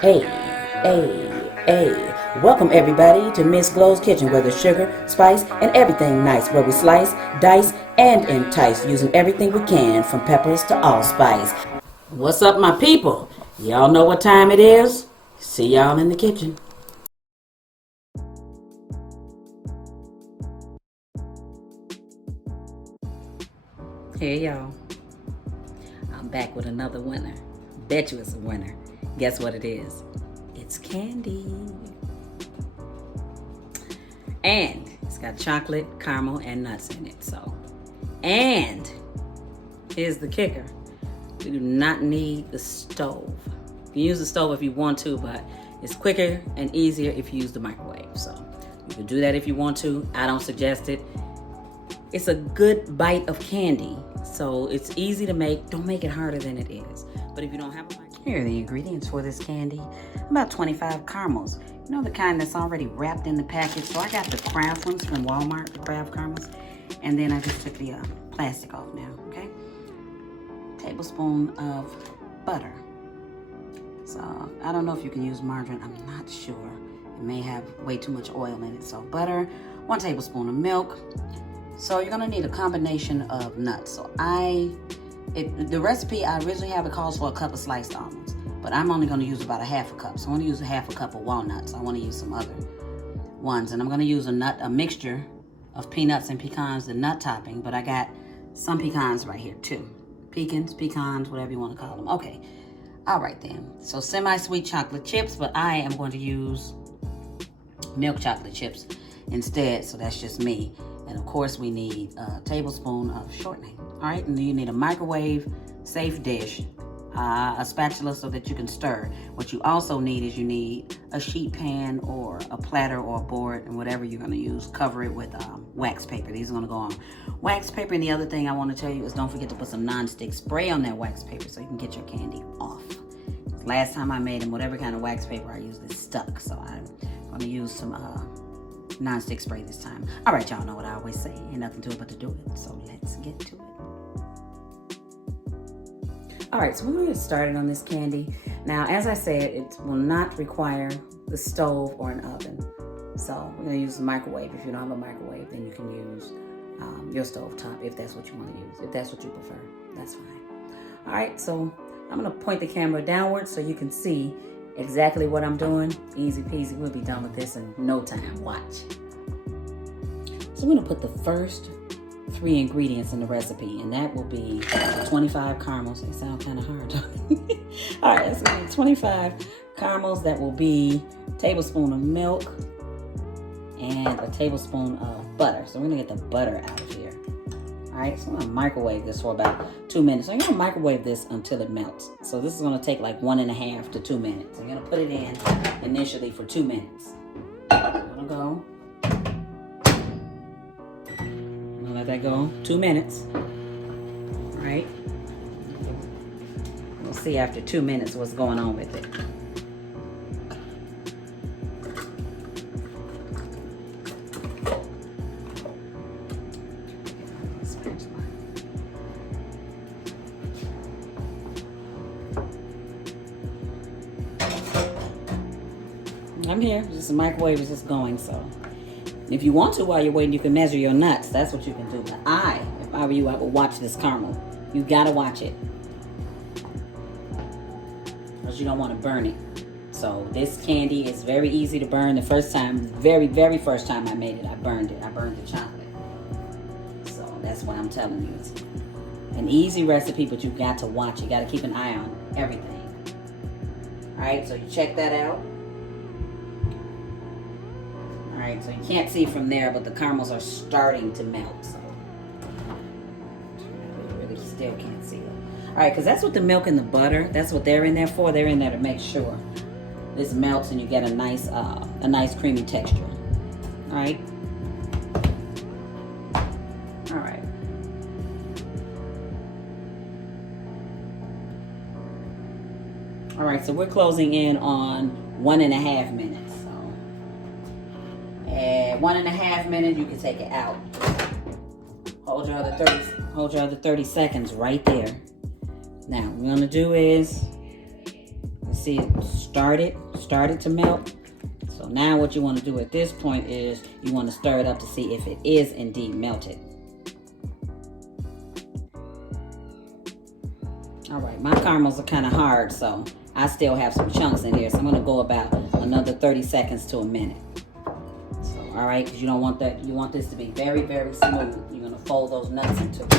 Hey, hey. Welcome everybody to Miss Glow's Kitchen, where there's sugar, spice, and everything nice, where we slice, dice, and entice, using everything we can, from peppers to allspice. What's up, my people? Y'all know what time it is? See y'all in the kitchen. Hey y'all, I'm back with another winner. Bet you it's a winner. Guess what it is? It's candy. And it's got chocolate, caramel, and nuts in it. And here's the kicker. We do not need the stove. You can use the stove if you want to, but it's quicker and easier if you use the microwave. So you can do that if you want to. I don't suggest it. It's a good bite of candy, so it's easy to make. Don't make it harder than it is. But if you don't have a microwave, here are the ingredients for this candy. About 25 caramels. You know, the kind that's already wrapped in the package. So I got the craft ones from Walmart, the craft caramels. And then I just took the plastic off now, okay? Tablespoon of butter. So I don't know if you can use margarine. I'm not sure. It may have way too much oil in it. So butter, 1 tablespoon of milk. So you're gonna need a combination of nuts. So the recipe I originally have, it calls for a cup of sliced almonds, but I'm only gonna use about a half a cup. So I'm gonna use a half a cup of walnuts. I wanna use some other ones. And I'm gonna use a mixture of peanuts and pecans, the nut topping, but I got some pecans right here too. Pecans, whatever you wanna call them. Okay, all right then. So semi-sweet chocolate chips, but I am going to use milk chocolate chips instead, so that's just me. And of course we need a tablespoon of shortening. All right, and then you need a microwave safe dish, a spatula so that you can stir. What you also need is you need a sheet pan or a platter or a board, and whatever you're gonna use, cover it with wax paper. These are gonna go on wax paper. And the other thing I wanna tell you is don't forget to put some non-stick spray on that wax paper so you can get your candy off. Last time I made them, whatever kind of wax paper I used, it stuck. So I'm gonna use some non-stick spray this time. All right, y'all know what I always say. Ain't nothing to it but to do it. So let's get to it. All right, so we're gonna get started on this candy. Now, as I said, it will not require the stove or an oven. So we're gonna use the microwave. If you don't have a microwave, then you can use your stove top if that's what you wanna use. If that's what you prefer, that's fine. All right, so I'm gonna point the camera downward so you can see exactly what I'm doing. Easy peasy, we'll be done with this in no time, watch. So I'm gonna put the first 3 ingredients in the recipe, and that will be 25 caramels. They sound kind of hard. All right, so 25 caramels. That will be a tablespoon of milk and a tablespoon of butter. So we're gonna get the butter out of here. All right, so I'm gonna microwave this for about 2 minutes. So I'm gonna microwave this until it melts. So this is gonna take like 1.5 to 2 minutes. I'm gonna put it in initially for 2 minutes. So I'm gonna go. I'm gonna let that go 2 minutes. All right. We'll see after 2 minutes what's going on with it. I'm here. Just the microwave is just going. So if you want to, while you're waiting, you can measure your nuts. That's what you can do. But if I were you, I would watch this caramel. You gotta watch it, because you don't want to burn it. So this candy is very easy to burn. The first time, very first time I made it, I burned it. I burned the chocolate. So that's what I'm telling you. It's an easy recipe, but you've got to watch. You got to keep an eye on everything. All right, so you check that out. All right, so you can't see from there, but the caramels are starting to melt. So you really still can't see them. All right, because that's what the milk and the butter, that's what they're in there for. They're in there to make sure this melts and you get a nice creamy texture. All right. All right. All right, so we're closing in on 1.5 minutes. At 1.5 minutes, you can take it out. Hold your other 30 seconds right there. Now, what we're gonna do is see it started to melt. So now what you want to do at this point is you want to stir it up to see if it is indeed melted. All right, my caramels are kind of hard, so I still have some chunks in here. So I'm going to go about another 30 seconds to a minute. So, all right, because you don't want that. You want this to be very, very smooth. You're going to fold those nuts into it. So,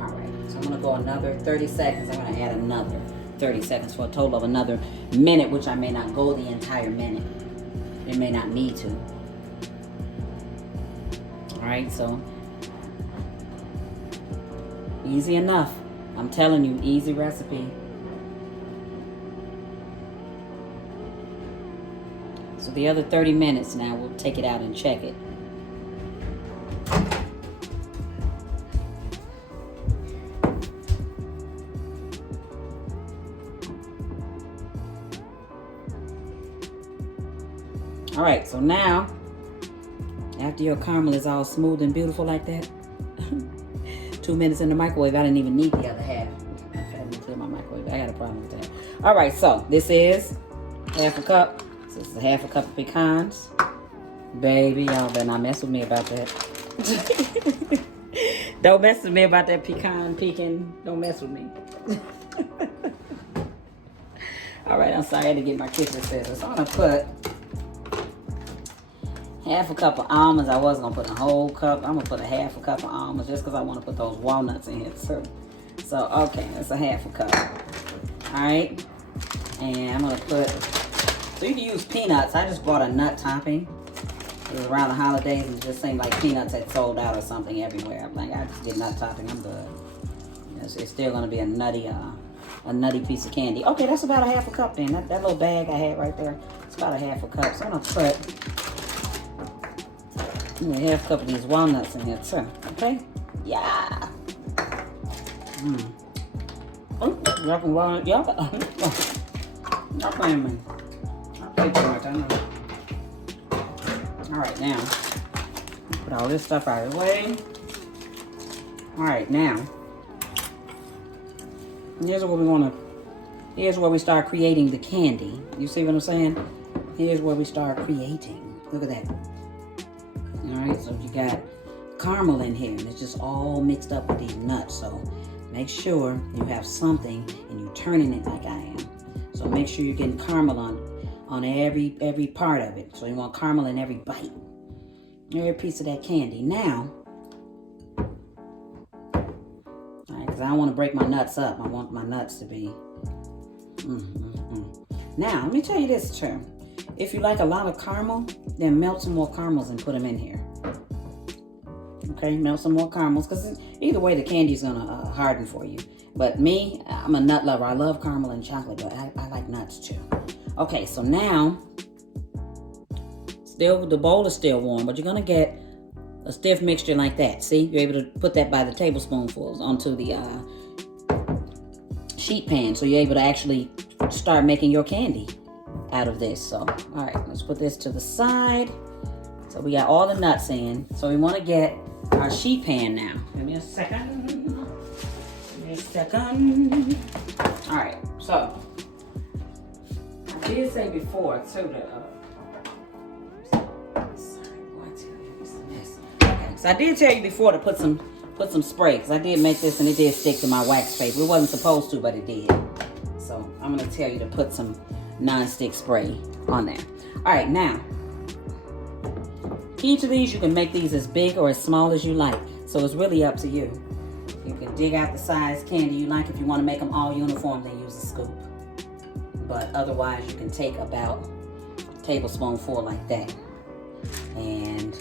all right, so I'm going to go another 30 seconds. I'm going to add another 30 seconds for a total of another minute, which I may not go the entire minute. It may not need to. All right, so easy enough. I'm telling you, easy recipe. So the other 30 minutes now, we'll take it out and check it. All right, so now, after your caramel is all smooth and beautiful like that, 2 minutes in the microwave, I didn't even need the other half. I had to clear my microwave. I got a problem with that. All right, so this is half a cup. So this is a half a cup of pecans. Baby, y'all better not mess with me about that. Don't mess with me about that pecan. Don't mess with me. All right, I'm sorry I had to get my kitchen scissors. So I'm gonna put half a cup of almonds. I was gonna put a whole cup. I'm gonna put a half a cup of almonds just because I want to put those walnuts in here too. So okay, that's a half a cup. All right, and I'm gonna put. So you can use peanuts. I just bought a nut topping. It was around the holidays and it just seemed like peanuts had sold out or something everywhere. I'm like, I just did nut topping. I'm good. It's still gonna be a nutty piece of candy. Okay, that's about a half a cup then. That little bag I had right there, it's about a half a cup. So I'm gonna put a half cup of these walnuts in here too. Okay? Yeah. Y'all can walnut. Y'all playing me. I play too much, I know. All right, now put all this stuff out of the way. All right, now here's what we want to. Here's where we start creating the candy. You see what I'm saying? Here's where we start creating. Look at that. All right, so you got caramel in here, and it's just all mixed up with these nuts. So make sure you have something, and you're turning it like I am. So make sure you're getting caramel on every part of it. So you want caramel in every bite, every piece of that candy. Now, all right, because I don't want to break my nuts up. I want my nuts to be. Now, let me tell you this, too. If you like a lot of caramel, then melt some more caramels and put them in here. Okay, melt some more caramels, because either way the candy's gonna harden for you. But me, I'm a nut lover. I love caramel and chocolate, but I like nuts too. Okay, so now, still the bowl is still warm, but you're gonna get a stiff mixture like that. See, you're able to put that by the tablespoonfuls onto the sheet pan, so you're able to actually start making your candy out of this. So, all right, let's put this to the side. So we got all the nuts in. So we want to get our sheet pan now. Give me a second. Give me a second. All right, so I did say before too that. Okay, so I did tell you before to put some spray, because I did make this and it did stick to my wax paper. It wasn't supposed to, but it did. So I'm gonna tell you to put some non-stick spray on there. All right, now, each of these, you can make these as big or as small as you like. So it's really up to you. You can dig out the size candy you like. If you want to make them all uniform, then use a scoop. But otherwise, you can take about a tablespoonful like that and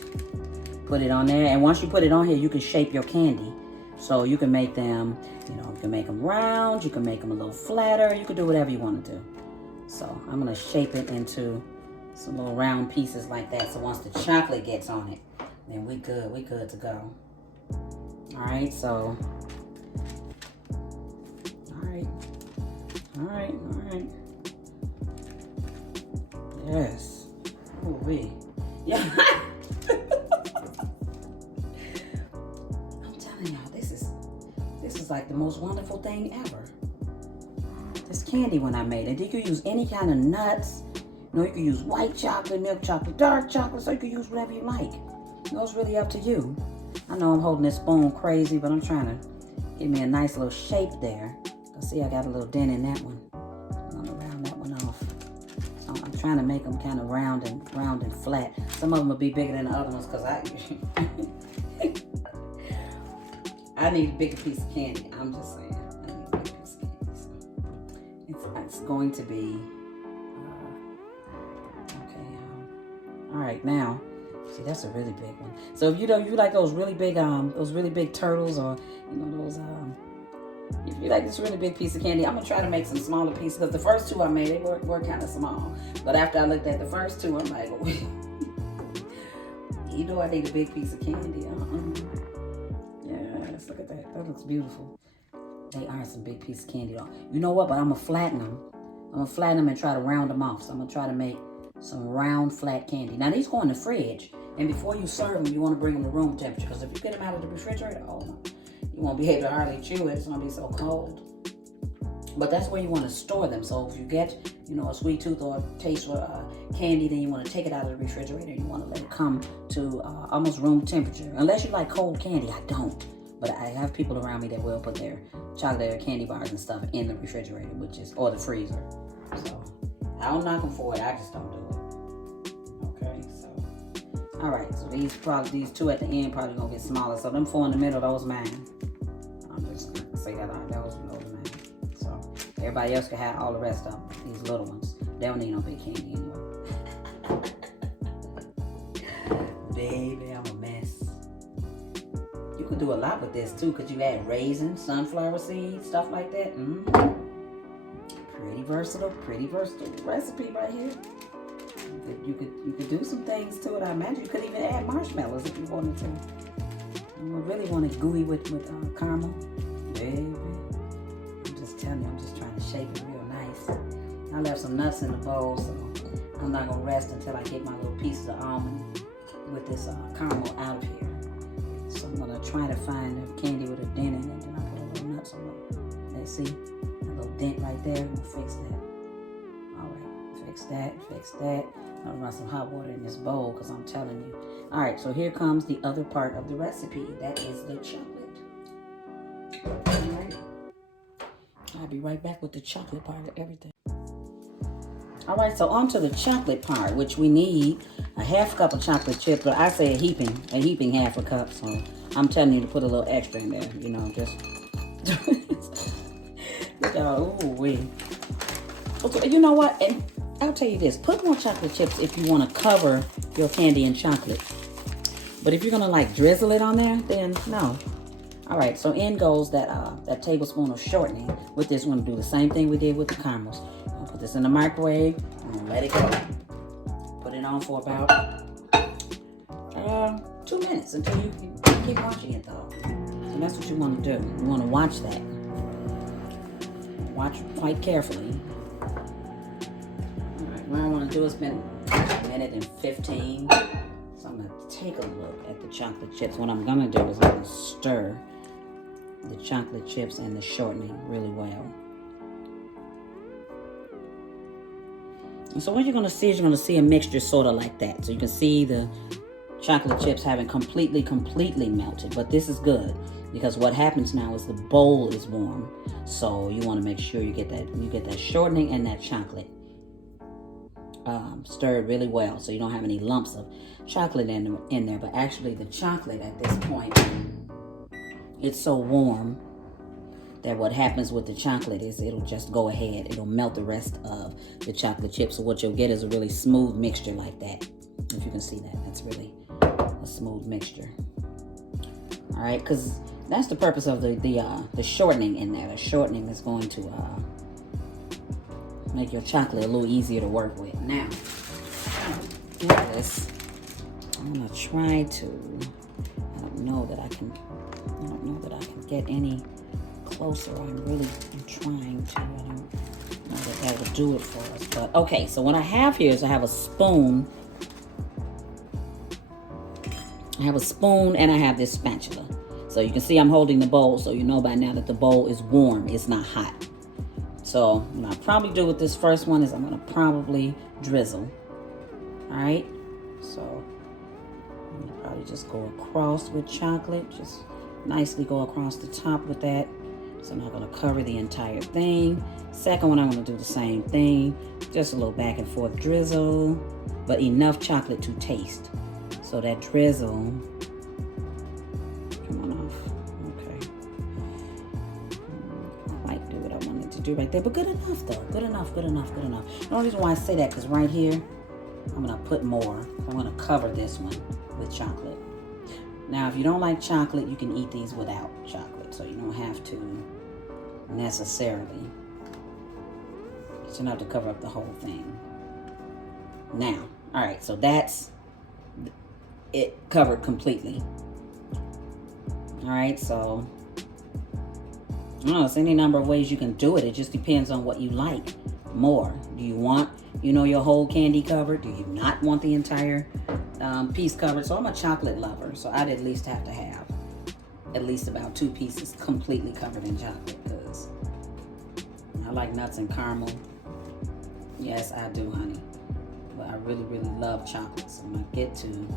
put it on there. And once you put it on here, you can shape your candy. So you can make them, you can make them round. You can make them a little flatter. You can do whatever you want to do. So I'm going to shape it into some little round pieces like that. So once the chocolate gets on it, then we good to go. All right, so, all right. Yes. Oh, wait. Yeah. I'm telling y'all, this is like the most wonderful thing ever. This candy when I made it. You could use any kind of nuts. You know, you could use white chocolate, milk chocolate, dark chocolate, so you could use whatever you like. You know, it's really up to you. I know I'm holding this spoon crazy, but I'm trying to give me a nice little shape there. See, I got a little dent in that one. I'm gonna round that one off. So I'm trying to make them kind of round and flat. Some of them will be bigger than the other ones because I need a bigger piece of candy. I'm just saying, I need a bigger piece of candy. So it's going to be okay. All right, now. See, that's a really big one. So if you like those really big turtles, or those if you like this really big piece of candy, I'm gonna try to make some smaller pieces, because the first two I made, they were kind of small. But after I looked at the first two, I'm like, oh, I need a big piece of candy. Yes, look at that. That looks beautiful. They are some big pieces of candy, though. You know what? But I'm gonna flatten them. I'm gonna flatten them and try to round them off. So I'm gonna try to make some round, flat candy. Now these go in the fridge, and before you serve them, you want to bring them to room temperature, because if you get them out of the refrigerator, oh no. You won't be able to hardly chew it. It's going to be so cold. But that's where you want to store them. So if you get, a sweet tooth or a taste for candy, then you want to take it out of the refrigerator. You want to let it come to almost room temperature. Unless you like cold candy. I don't. But I have people around me that will put their chocolate or candy bars and stuff in the refrigerator, or the freezer. So I don't knock them for it. I just don't do it. Okay, so. All right, so these two at the end probably going to get smaller. So them four in the middle, those mine. I'm just going to say that out. Those mine. So everybody else can have all the rest of them, these little ones. They don't need no big candy anymore. Baby, I'm a mess. You could do a lot with this too. Could you add raisins, sunflower seeds, stuff like that? Pretty versatile recipe right here. You could do some things to it. I imagine you could even add marshmallows if you wanted to. You really want it gooey with caramel. Baby, I'm just telling you, I'm just trying to shape it real nice. I left some nuts in the bowl, so I'm not gonna rest until I get my little pieces of almond with this caramel out of here. So I'm gonna try to find the candy with a dent in it, and I put a little nuts on it. Let's see, a little dent right there. I'm gonna fix that. All right, fix that. I'm gonna run some hot water in this bowl, because I'm telling you. All right, so here comes the other part of the recipe. That is the chocolate. All right. I'll be right back with the chocolate part of everything. All right, so on to the chocolate part, which we need a half cup of chocolate chips, but I say a heaping half a cup. So I'm telling you to put a little extra in there, just. Ooh wee. Okay, you know what? And I'll tell you this: put more chocolate chips if you want to cover your candy in chocolate. But if you're gonna drizzle it on there, then no. All right, so in goes that tablespoon of shortening. With this, we're gonna do the same thing we did with the caramels. I'll put this in the microwave and let it go. Put it on for about 2 minutes until you keep watching it though. So that's what you want to do. You want to watch that. Watch quite carefully. All right, what I want to do is spend a minute and 15. So I'm going to take a look at the chocolate chips. What I'm going to do is I'm going to stir the chocolate chips and the shortening really well. And so what you're going to see is a mixture sort of like that. So you can see the chocolate chips having completely melted. But this is good, because what happens now is the bowl is warm. So you want to make sure you get that shortening and that chocolate stirred really well, so you don't have any lumps of chocolate in there. But actually the chocolate at this point, it's so warm that what happens with the chocolate is it'll just go ahead. It'll melt the rest of the chocolate chips. So what you'll get is a really smooth mixture like that. If you can see that, that's really a smooth mixture. All right, because that's the purpose of the shortening in there. The shortening is going to make your chocolate a little easier to work with. Now, I'm gonna try to. I don't know that I can get any closer. I'm trying to. I don't know that will do it for us. But okay, so what I have here is I have a spoon. And I have this spatula. So you can see I'm holding the bowl, so you know by now that the bowl is warm. It's not hot. So what I'll probably do with this first one is I'm gonna probably drizzle. All right, so I'm gonna probably just go across with chocolate, just nicely go across the top with that. So I'm not gonna cover the entire thing. Second one, I'm gonna do the same thing, just a little back and forth drizzle, but enough chocolate to taste. So that drizzle, come on off, okay. I might do what I wanted to do right there, but good enough though, good enough, good enough, good enough. The only reason why I say that, because right here, I'm gonna put more. I'm gonna cover this one with chocolate. Now, if you don't like chocolate, you can eat these without chocolate, so you don't have to necessarily. It's enough to cover up the whole thing. Now, all right, so that's it covered completely. All right, so I don't know, it's any number of ways you can do it. It just depends on what you like more. Do you want, your whole candy covered? Do you not want the entire piece covered? So I'm a chocolate lover, so I'd at least have to have at least about 2 pieces completely covered in chocolate, because I like nuts and caramel. Yes, I do, honey. But I really, really love chocolate, so when I get to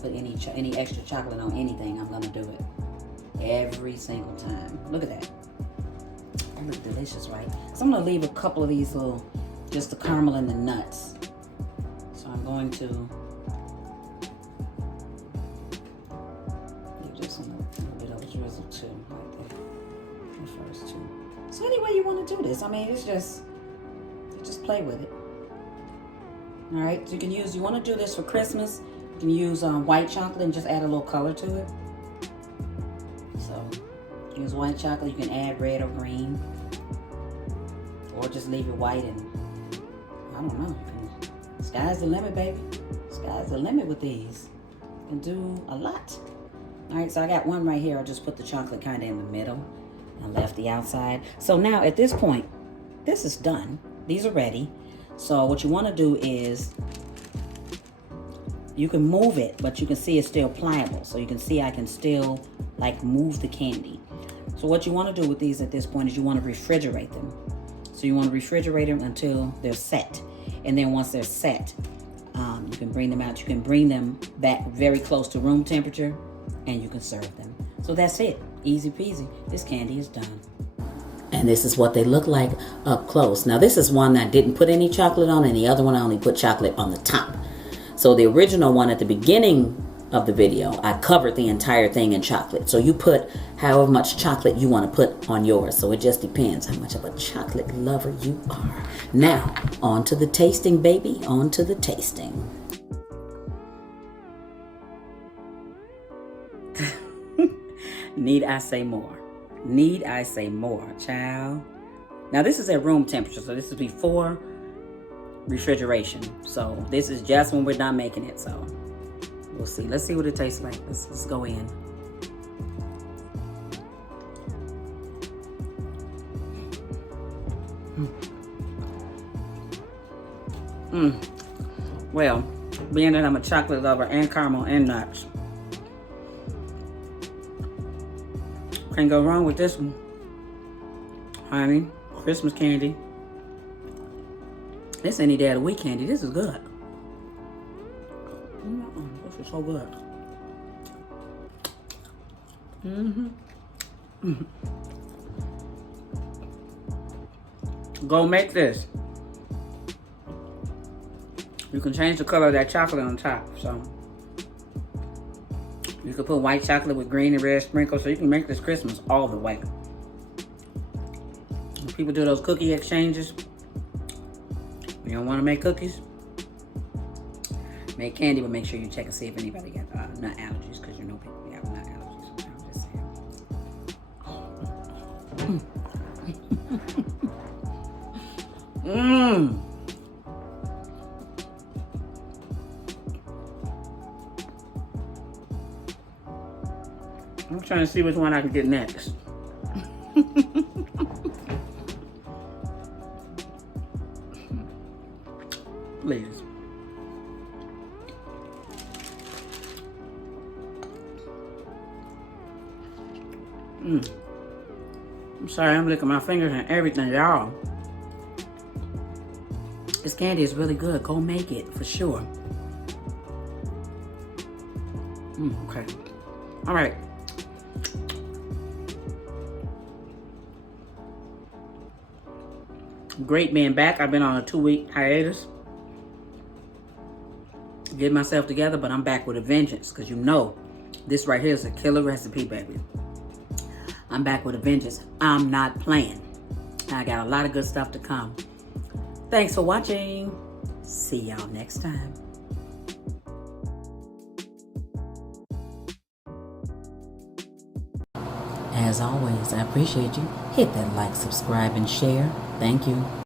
put any extra chocolate on anything, I'm gonna do it every single time. Look at that. That looks delicious, right? So I'm gonna leave a couple of these little, just the caramel and the nuts. So I'm going to give this a little bit of a drizzle too, right there. The first 2. So any way you want to do this, I mean, it's just play with it. All right, so you want to do this for Christmas, you can use white chocolate and just add a little color to it. So use white chocolate, you can add red or green, or just leave it white, and I don't know, sky's the limit, baby. Sky's the limit with these. You can do a lot. All right, so I got one right here. I just put the chocolate kind of in the middle and left the outside. So now at this point, this is done. These are ready. So what you want to do is, you can move it, but you can see it's still pliable. So you can see I can still like move the candy. So what you want to do with these at this point is you want to refrigerate them. So you want to refrigerate them until they're set. And then once they're set, you can bring them out. You can bring them back very close to room temperature, and you can serve them. So that's it. Easy peasy. This candy is done. And this is what they look like up close. Now this is one I didn't put any chocolate on, and the other one I only put chocolate on the top. So the original one at the beginning of the video, I covered the entire thing in chocolate. So you put however much chocolate you want to put on yours. So it just depends how much of a chocolate lover you are. Now, on to the tasting, baby. On to the tasting. Need I say more? Need I say more, child? Now this is at room temperature, so this is before refrigeration. So this is just when we're done making it. So we'll see. Let's see what it tastes like. Let's go in. Well, being that I'm a chocolate lover and caramel and nuts, can't go wrong with this one. Honey, Christmas candy. This any day of the week candy. This is good. This is so good. Go make this. You can change the color of that chocolate on top. So you could put white chocolate with green and red sprinkles, so you can make this Christmas all the way. When people do those cookie exchanges, you don't want to make cookies, make candy, but make sure you check and see if anybody got nut allergies, because you know people have nut allergies. I'm just saying. I'm trying to see which one I can get next. Please. I'm sorry, I'm licking my fingers and everything, y'all. This candy is really good. Go make it for sure. Okay. All right. Great being back. I've been on a 2-week hiatus. Get myself together, but I'm back with a vengeance, because you know this right here is a killer recipe, baby. I'm back with a vengeance. I'm not playing. I got a lot of good stuff to come. Thanks for watching. See y'all next time. As always, I appreciate you. Hit that like, subscribe, and share. Thank you.